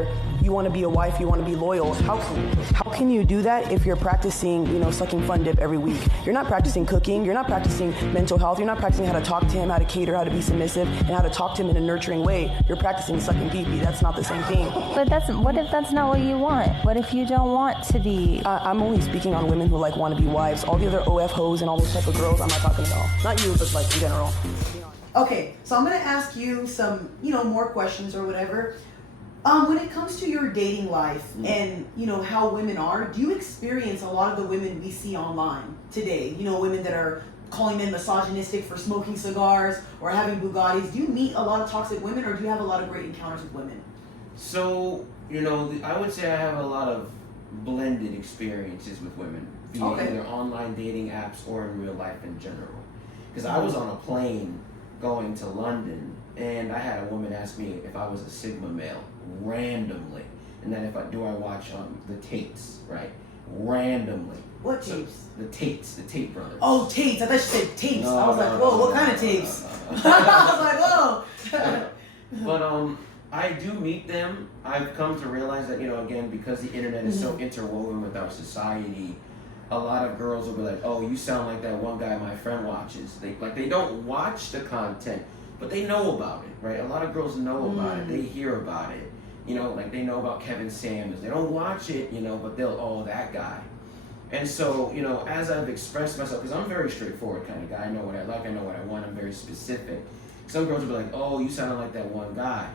where you want to be a wife, you want to be loyal. How can you do that if you're practicing, sucking fun dip every week? You're not practicing cooking, you're not practicing mental health, you're not practicing how to talk to him, how to cater, how to be submissive, and how to talk to him in a nurturing way. You're practicing sucking pee-pee. That's not the same thing. But what if that's not what you want? What if you don't want to be? I'm only speaking on women who want to be wives. All the other OF hoes and all those type of girls, I'm not talking about. Not you, but in general. Okay, so I'm gonna ask you some, more questions or whatever. When it comes to your dating life and, how women are, do you experience a lot of the women we see online today? Women that are calling men misogynistic for smoking cigars or having Bugattis. Do you meet a lot of toxic women, or do you have a lot of great encounters with women? So, I would say I have a lot of blended experiences with women, be it either online dating apps or in real life in general. Because I was on a plane going to London, and I had a woman ask me if I was a Sigma male randomly, and then I watch the Tates, right? Randomly. What tapes? The Tate brothers. Oh, Tates. I thought you said tapes. I was like, whoa, what kind of tapes? I was like, whoa. But I do meet them. I've come to realize that, again, because the internet is so interwoven with our society, a lot of girls will be like, oh, you sound like that one guy my friend watches. They don't watch the content, but they know about it, right? A lot of girls know about it. They hear about it. They know about Kevin Samuels. They don't watch it, but they'll, that guy. And so, as I've expressed myself, because I'm a very straightforward kind of guy. I know what I like, I know what I want, I'm very specific. Some girls will be like, oh, you sound like that one guy.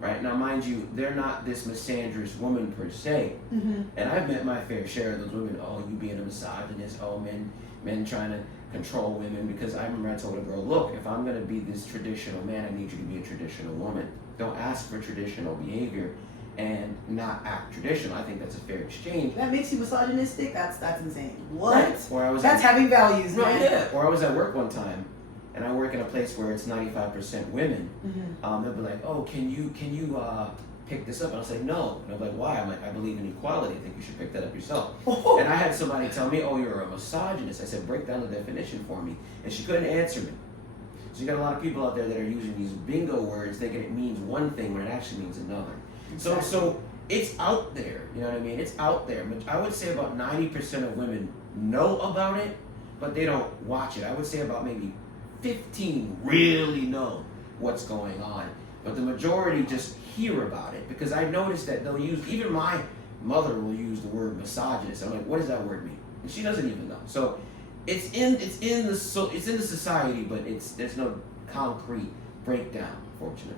Right? Now, mind you, they're not this misandrous woman per se. And I've met my fair share of those women. Oh, you being a misogynist. Oh, men trying to control women. Because I remember I told a girl, look, if I'm going to be this traditional man, I need you to be a traditional woman. Don't ask for traditional behavior and not act traditional. I think that's a fair exchange. That makes you misogynistic? That's insane. What? Right. That's having values, man. Yeah. Or I was at work one time, and I work in a place where it's 95% women. They'll be like, oh, can you pick this up? And I'll say, no. And they'll be like, why? I'm like, I believe in equality. I think you should pick that up yourself. And I had somebody tell me, oh, you're a misogynist. I said, break down the definition for me. And she couldn't answer me. So you got a lot of people out there that are using these bingo words thinking it means one thing when it actually means another. Exactly. So it's out there, you know what I mean? It's out there. But I would say about 90% of women know about it, but they don't watch it. I would say about maybe 15 really know what's going on, but the majority just hear about it, because I noticed that they'll use, even my mother will use the word misogynist. I'm like, what does that word mean? And she doesn't even know. So it's in the society, but there's no concrete breakdown, fortunately.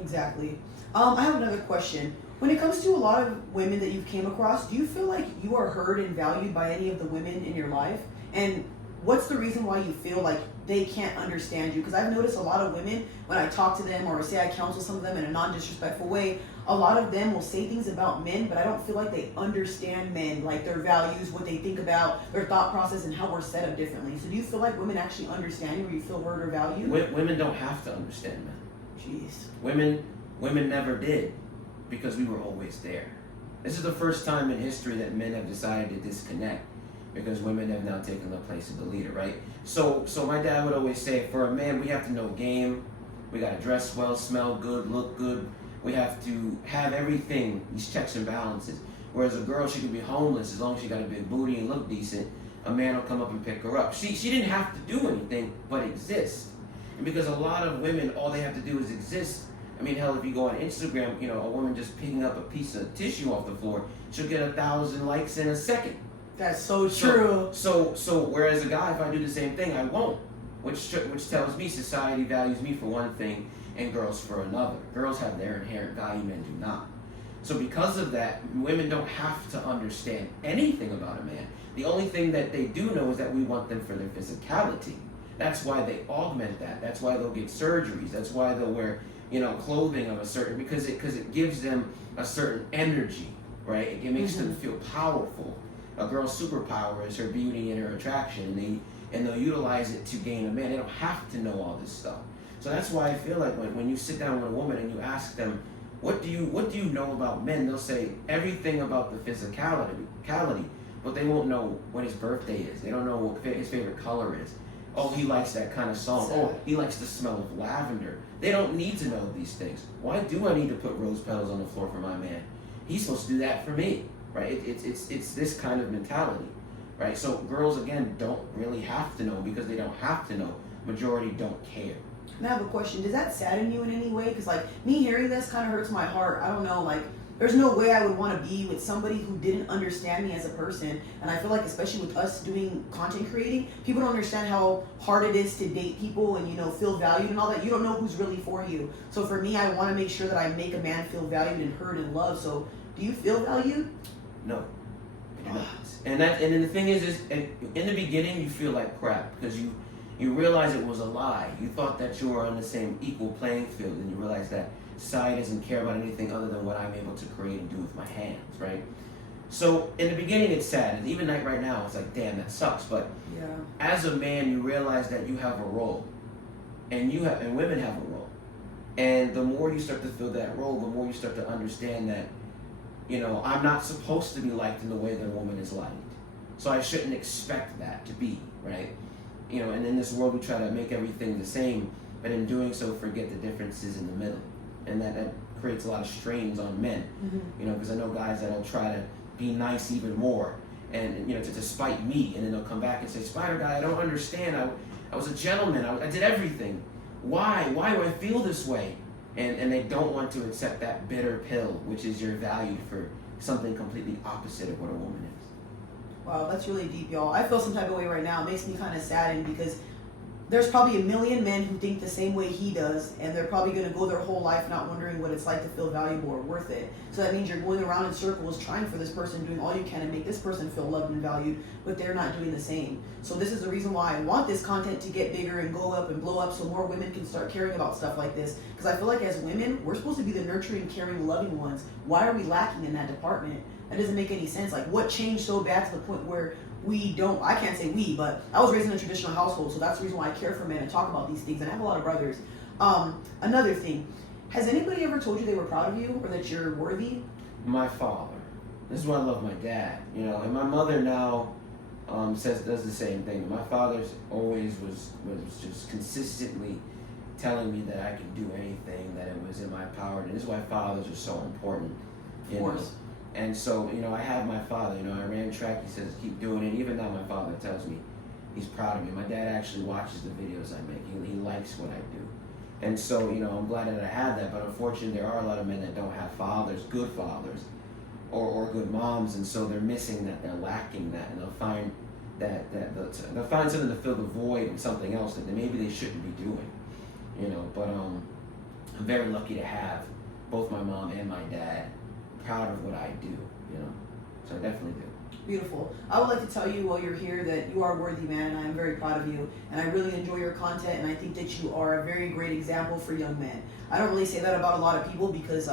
Exactly. I have another question. When it comes to a lot of women that you've came across, do you feel like you are heard and valued by any of the women in your life? And what's the reason why you feel like they can't understand you? Because I've noticed a lot of women, when I talk to them or say I counsel some of them in a non-disrespectful way, a lot of them will say things about men, but I don't feel like they understand men, like their values, what they think about, their thought process, and how we're set up differently. So do you feel like women actually understand you, or you feel heard or valued? Women don't have to understand men. Jeez. Women never did, because we were always there. This is the first time in history that men have decided to disconnect, because women have now taken the place of the leader, right? So my dad would always say, for a man, we have to know game. We got to dress well, smell good, look good. We have to have everything, these checks and balances. Whereas a girl, she can be homeless as long as she got a big booty and look decent. A man will come up and pick her up. She didn't have to do anything but exist. And because a lot of women, all they have to do is exist. I mean, hell, if you go on Instagram, a woman just picking up a piece of tissue off the floor, she'll get 1,000 likes in a second. That's so true. So whereas a guy, if I do the same thing, I won't. Which tells me society values me for one thing and girls for another. Girls have their inherent value, men do not. So because of that, women don't have to understand anything about a man. The only thing that they do know is that we want them for their physicality. That's why they augment that. That's why they'll get surgeries. That's why they'll wear, clothing of a certain, because it gives them a certain energy, right? It makes them feel powerful. A girl's superpower is her beauty and her attraction, and they'll utilize it to gain a man. They don't have to know all this stuff. So that's why I feel like when you sit down with a woman and you ask them, what do you know about men? They'll say everything about the physicality, but they won't know what his birthday is. They don't know what his favorite color is. Oh, he likes that kind of song. Sad. Oh, he likes the smell of lavender. They don't need to know these things. Why do I need to put rose petals on the floor for my man? He's supposed to do that for me, right? It's this kind of mentality, right? So girls, again, don't really have to know because they don't have to know. Majority don't care. And I have a question. Does that sadden you in any way? Because, like, me hearing this kind of hurts my heart. I don't know, like, there's no way I would want to be with somebody who didn't understand me as a person. And I feel like, especially with us doing content creating, people don't understand how hard it is to date people and, you know, feel valued and all that. You don't know who's really for you. So for me, I want to make sure that I make a man feel valued and heard and loved. So do you feel valued? No, I do not. And then the thing is in the beginning you feel like crap because you realize it was a lie. You thought that you were on the same equal playing field, and you realize that society doesn't care about anything other than what I'm able to create and do with my hands, right? So in the beginning it's sad, and even right now it's like, damn, that sucks. But Yeah. as a man, you realize that you have a role, and women have a role, and the more you start to fill that role, the more you start to understand that, you know, I'm not supposed to be liked in the way that a woman is liked, so I shouldn't expect that to be, right? You know, and in this world we try to make everything the same, but in doing so forget the differences in the middle, and that creates a lot of strains on men. You know, because I know guys that'll try to be nice even more, and you know, to spite me, and then they'll come back and say, Spider Guy, I don't understand. I was a gentleman. I did everything. Why do I feel this way? And they don't want to accept that bitter pill, which is you're valued for something completely opposite of what a woman is. Wow, that's really deep, y'all. I feel some type of way right now. It makes me kind of saddened because there's probably a million men who think the same way he does, and they're probably going to go their whole life not wondering what it's like to feel valuable or worth it. So that means you're going around in circles trying for this person, doing all you can to make this person feel loved and valued, but they're not doing the same. So this is the reason why I want this content to get bigger and go up and blow up so more women can start caring about stuff like this. Because I feel like as women, we're supposed to be the nurturing, caring, loving ones. Why are we lacking in that department? That doesn't make any sense. Like, what changed so bad to the point where we don't, I can't say we, but I was raised in a traditional household, so that's the reason why I care for men and talk about these things, and I have a lot of brothers. Another thing, has anybody ever told you they were proud of you or that you're worthy? My father. This is why I love my dad, you know, and my mother now does the same thing. My father always was just consistently telling me that I could do anything, that it was in my power, and this is why fathers are so important. Of course. And so, you know, I have my father, you know, I ran track, he says, keep doing it. Even now my father tells me he's proud of me. My dad actually watches the videos I make. He likes what I do. And so, you know, I'm glad that I have that, but unfortunately there are a lot of men that don't have fathers, good fathers, or good moms, and so they're missing that, they're lacking that, and they'll find they'll find something to fill the void in something else that maybe they shouldn't be doing, you know. But I'm very lucky to have both my mom and my dad proud of what I do, you know, so I definitely do. Beautiful. I would like to tell you while you're here that you are worthy, man. I am very proud of you, and I really enjoy your content, and I think that you are a very great example for young men. I don't really say that about a lot of people because,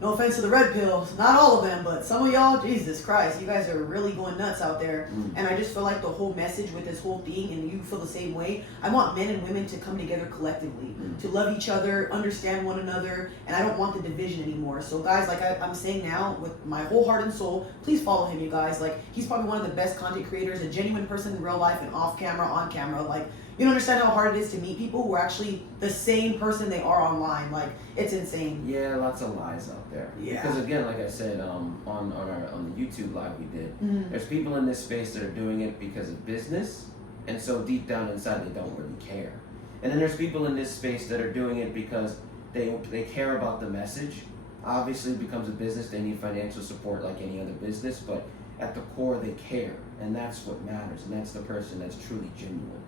no offense to the red pill, not all of them, but some of y'all, Jesus Christ, you guys are really going nuts out there. And I just feel like the whole message with this whole thing, and you feel the same way, I want men and women to come together collectively, to love each other, understand one another, and I don't want the division anymore. So guys, like I'm saying now, with my whole heart and soul, please follow him, you guys. Like, he's probably one of the best content creators, a genuine person in real life and off camera, on camera. Like, you don't understand how hard it is to meet people who are actually the same person they are online. Like, it's insane. Yeah, lots of lies out there. Yeah. Because again, like I said, on the YouTube live we did, there's people in this space that are doing it because of business, and so deep down inside they don't really care. And then there's people in this space that are doing it because they care about the message. Obviously, it becomes a business. They need financial support like any other business, but at the core they care, and that's what matters. And that's the person that's truly genuine.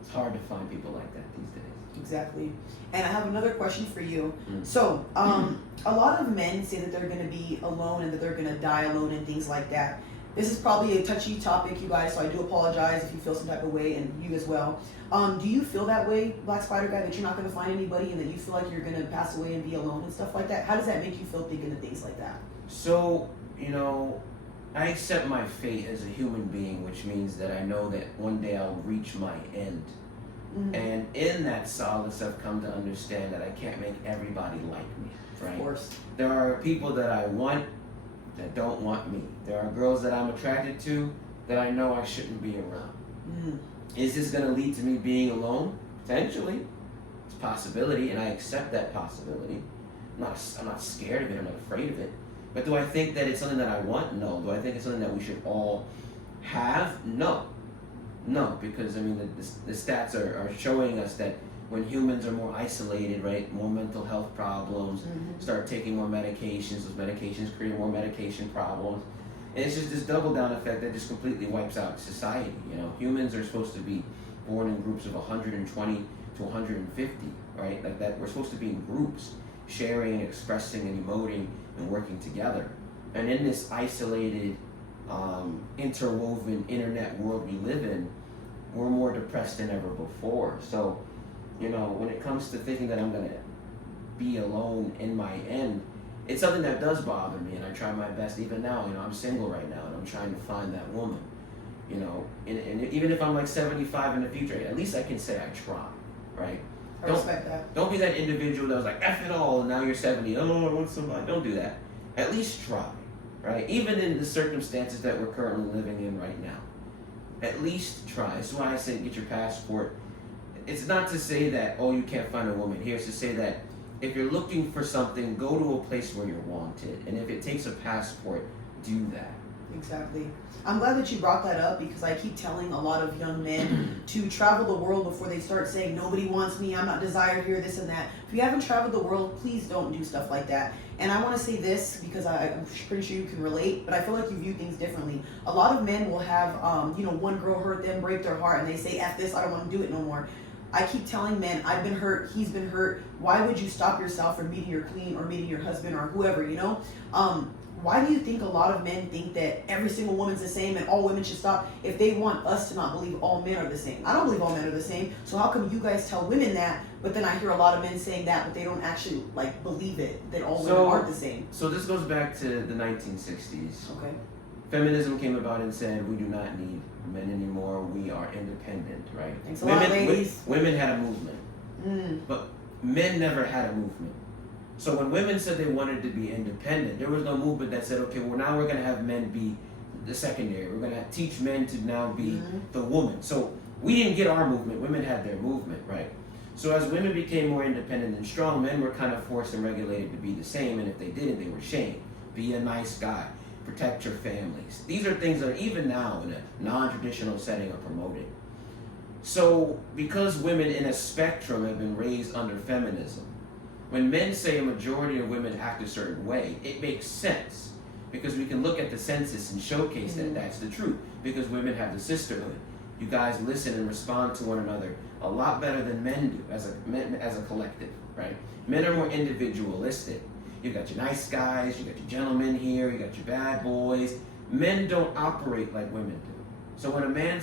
It's hard to find people like that these days. Exactly. And I have another question for you. So, a lot of men say that they're going to be alone and that they're going to die alone and things like that. This is probably a touchy topic, you guys, so I do apologize if you feel some type of way, and you as well. Do you feel that way, Black Spider Guy, that you're not going to find anybody and that you feel like you're going to pass away and be alone and stuff like that? How does that make you feel thinking of things like that? So, you know, I accept my fate as a human being, which means that I know that one day I'll reach my end. And in that solace, I've come to understand that I can't make everybody like me, right? Of course. There are people that I want that don't want me. There are girls that I'm attracted to that I know I shouldn't be around. Is this going to lead to me being alone? Potentially. It's a possibility, and I accept that possibility. I'm not scared of it. I'm not afraid of it. But do I think that it's something that I want? No. Do I think it's something that we should all have? No. No, because I mean the stats are showing us that when humans are more isolated, right, more mental health problems, start taking more medications, those medications create more medication problems. And it's just this double down effect that just completely wipes out society. You know, humans are supposed to be born in groups of 120 to 150, right? Like that, we're supposed to be in groups, sharing and expressing and emoting and working together. And in this isolated, interwoven internet world we live in, we're more depressed than ever before. So, you know, when it comes to thinking that I'm gonna be alone in my end, it's something that does bother me, and I try my best. Even now, you know, I'm single right now, and I'm trying to find that woman. You know, and even if I'm like 75 in the future, at least I can say I try, right? I respect that. Don't be that individual that was like, F it all, and now you're 70. Oh, I want somebody. Don't do that. At least try, right? Even in the circumstances that we're currently living in right now. At least try. That's why I say get your passport. It's not to say that, oh, you can't find a woman here. It's to say that if you're looking for something, go to a place where you're wanted. And if it takes a passport, do that. Exactly. I'm glad that you brought that up, because I keep telling a lot of young men to travel the world before they start saying, nobody wants me, I'm not desired here, this and that. If you haven't traveled the world, please don't do stuff like that. And I want to say this because I'm pretty sure you can relate, but I feel like you view things differently. A lot of men will have, one girl hurt them, break their heart, and they say, F this, I don't want to do it no more. I keep telling men, I've been hurt, he's been hurt. Why would you stop yourself from meeting your queen or meeting your husband or whoever, you know? Why do you think a lot of men think that every single woman's the same and all women should stop if they want us to not believe all men are the same? I don't believe all men are the same. So how come you guys tell women that, but then I hear a lot of men saying that, but they don't actually like believe it, that all women aren't the same? So this goes back to the 1960s. Okay. Feminism came about and said we do not need men anymore. We are independent, right? Thanks a lot, ladies. Women had a movement, but men never had a movement. So when women said they wanted to be independent, there was no movement that said, okay, well now we're going to have men be the secondary. We're going to teach men to now be the woman. So we didn't get our movement. Women had their movement, right? So as women became more independent and strong, men were kind of forced and regulated to be the same. And if they didn't, they were shamed. Be a nice guy. Protect your families. These are things that even now in a non-traditional setting are promoted. So because women in a spectrum have been raised under feminism, when men say a majority of women act a certain way, it makes sense because we can look at the census and showcase that that's the truth, because women have the sisterhood. You guys listen and respond to one another a lot better than men do as a collective, right? Men are more individualistic. You've got your nice guys, you got your gentlemen here, you got your bad boys. Men don't operate like women do. So when a man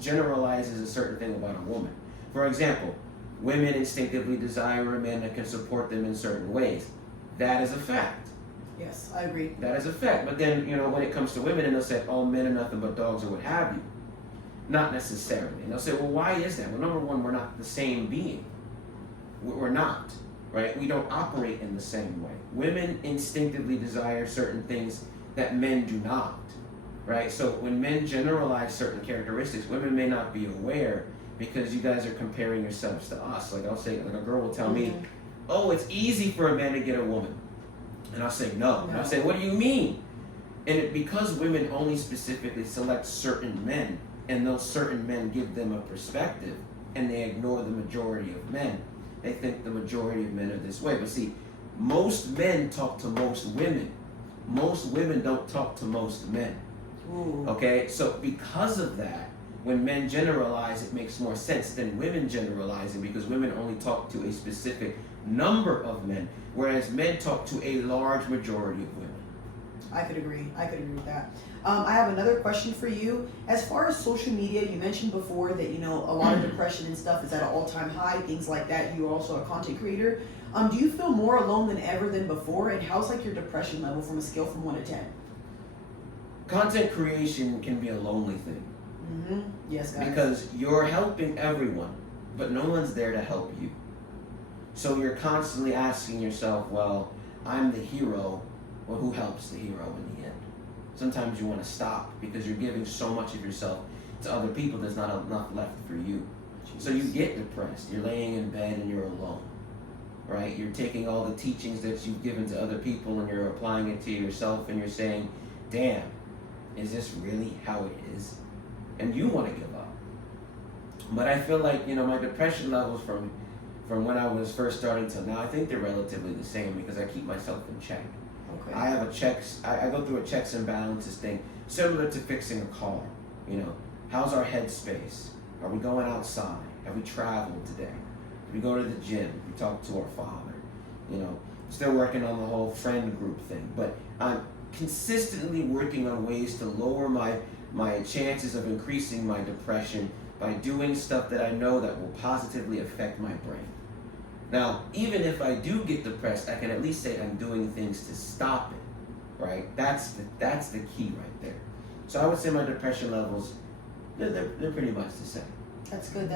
generalizes a certain thing about a woman, for example, women instinctively desire a man that can support them in certain ways. That is a fact. Yes, I agree. That is a fact. But then, you know, when it comes to women, and they'll say, oh, men are nothing but dogs or what have you. Not necessarily. And they'll say, well, why is that? Well, number one, we're not the same being. We're not, right? We don't operate in the same way. Women instinctively desire certain things that men do not, right? So when men generalize certain characteristics, women may not be aware because you guys are comparing yourselves to us. Like I'll say, like a girl will tell me, oh, it's easy for a man to get a woman. And I'll say, no. And I'll say, what do you mean? And because women only specifically select certain men, and those certain men give them a perspective, and they ignore the majority of men, they think the majority of men are this way. But see, most men talk to most women. Most women don't talk to most men. Ooh. Okay? So because of that, when men generalize, it makes more sense than women generalizing, because women only talk to a specific number of men, whereas men talk to a large majority of women. I could agree with that. I have another question for you. As far as social media, you mentioned before that, you know, a lot of depression and stuff is at an all-time high, things like that. You're also a content creator. Do you feel more alone than ever than before? And how's like your depression level from a scale from 1 to 10? Content creation can be a lonely thing. Yes, guys. Because you're helping everyone, but no one's there to help you. So you're constantly asking yourself, well, I'm the hero. Well, who helps the hero in the end? Sometimes you want to stop because you're giving so much of yourself to other people, there's not enough left for you. So you get depressed. You're laying in bed and you're alone, right? You're taking all the teachings that you've given to other people and you're applying it to yourself, and you're saying, damn, is this really how it is? And you want to give up. But I feel like, my depression levels from when I was first starting till now, I think they're relatively the same because I keep myself in check. Okay. I have I go through a checks and balances thing, similar to fixing a car. How's our headspace? Are we going outside? Have we traveled today? Did we go to the gym? We talked to our father? Still working on the whole friend group thing. But I'm consistently working on ways to lower my chances of increasing my depression by doing stuff that I know that will positively affect my brain. Now, even if I do get depressed, I can at least say I'm doing things to stop it, right? That's the key right there. So I would say my depression levels, they're pretty much the same. That's good.